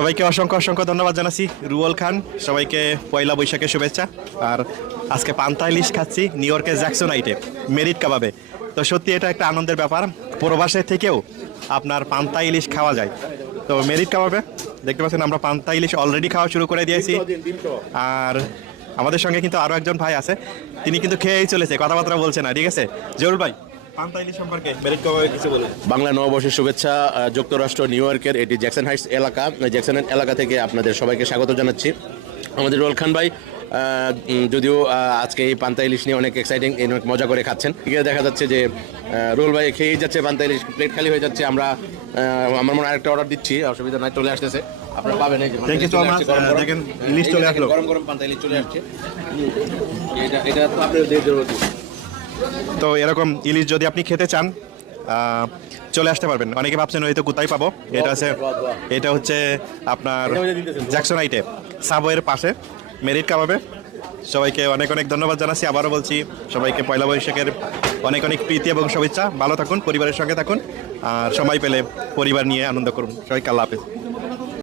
সবাইকে অসংখ্য অসংখ্য ধন্যবাদ জানাচ্ছি রুয়েল খান। সবাইকে পয়লা বৈশাখের শুভেচ্ছা। আর আজকে পান্তা ইলিশ খাচ্ছি নিউ ইয়র্কের জ্যাকসোনাইটে মেরিট কাবাবে। তো সত্যি এটা একটা আনন্দের ব্যাপার। প্রবাসের থেকেও আপনার পান্তা ইলিশ খাওয়া যায়। তো মেরিট কাবাবে, দেখতে পাচ্ছেন আমরা পান্তা ইলিশ অলরেডি খাওয়া শুরু করে দিয়েছি। আর আমাদের সঙ্গে কিন্তু আরও একজন ভাই আছে। তিনি কিন্তু খেয়েই চলেছে, কথাবার্তা বলছে না, ঠিক আছে? জরুল ভাই। বাংলা নববর্ষের শুভেচ্ছা যুক্তরাষ্ট্র নিউ ইয়র্কের এটি জ্যাকসন হাইটস এলাকা। জ্যাকসন এলাকা থেকে আপনাদের সবাইকে স্বাগত জানাচ্ছি। আমাদের রোল খান ভাই যদিও আজকে এই পান্তা ইলিশ নিয়ে অনেক এক্সাইটিং অনেক মজা করে খাচ্ছেন। এখানে দেখা যাচ্ছে যে রোল ভাই খেয়েই যাচ্ছে পান্তা ইলিশ প্লেট খালি হয়ে যাচ্ছে। আমরা আমার মনে হয় আরেকটা অর্ডার দিচ্ছি অসুবিধা নাই চলে আসতেছে। আপনারা পাবেন এই যে. গরম গরম। দেখেন, ইলিশ চলে আসলো। গরম গরম পান্তা ইলিশ চলে আসছে। এটা এটা তো আপনাদের তো এরকম ইলিশ যদি আপনি খেতে চান চলে আসতে পারবেন। অনেকে ভাবছেন হয়তো কোথায় পাবো। এটা আছে, এটা হচ্ছে আপনার জ্যাকসন আইটে সাবওয়ের পাশে মেরিট কাবাবে। সবাইকে অনেক অনেক ধন্যবাদ জানাচ্ছি। আবারও বলছি, সবাইকে পয়লা বৈশাখের অনেক অনেক প্রীতি এবং শুভেচ্ছা। ভালো থাকুন, পরিবারের সঙ্গে থাকুন, আর সময় পেলে পরিবার নিয়ে আনন্দ করুন। সবাইকে আল্লাহ হাফেজ।